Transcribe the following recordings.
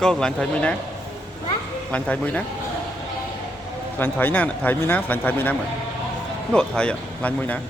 cô lạnh thấy mới nát lạnh thấy mới nát lạnh thấy nè thấy mới nát lạnh thấy mới nát mà nốt thấy à lạnh mới nát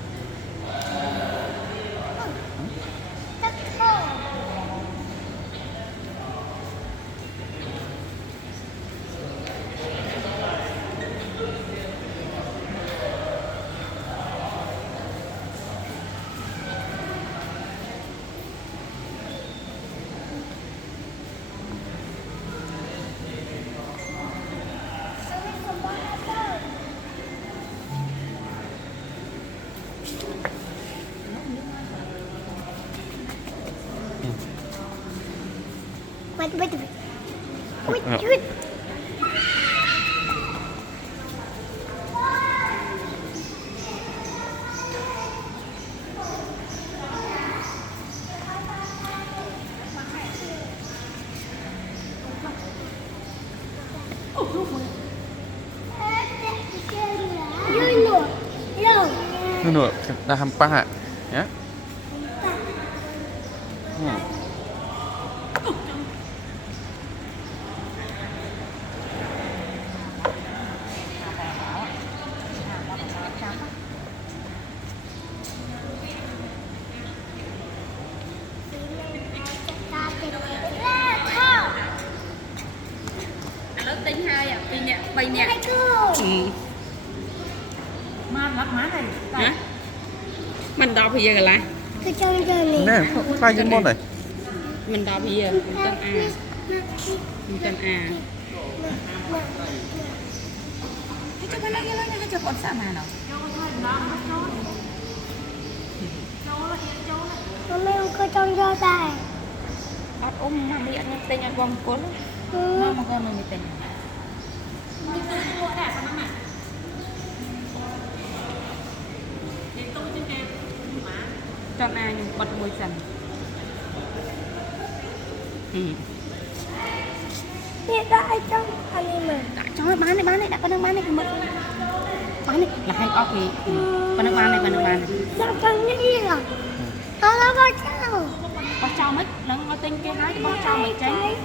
Wait. Wait. nữa là hầm pa hả nhé tính hai à vì nè bay nè má lắc má này hả mình đo bây giờ là nè hai cái món này mình đo bây giờ mình tên A cái cho cái này cho con sao mà nào Mẹ có trong cho tay bắt mà bị ăn tên ăn bom cuốn mà con mình tên cho ai nhưng bật môi sần hiện tại trong anh mà đã cho bán này đã có đang bán này thì mất bán này là hay óc thì con đang bán này sao trong cái gì à nó có cháu có cho mấy lần có tinh cái hái cho con cho mấy trái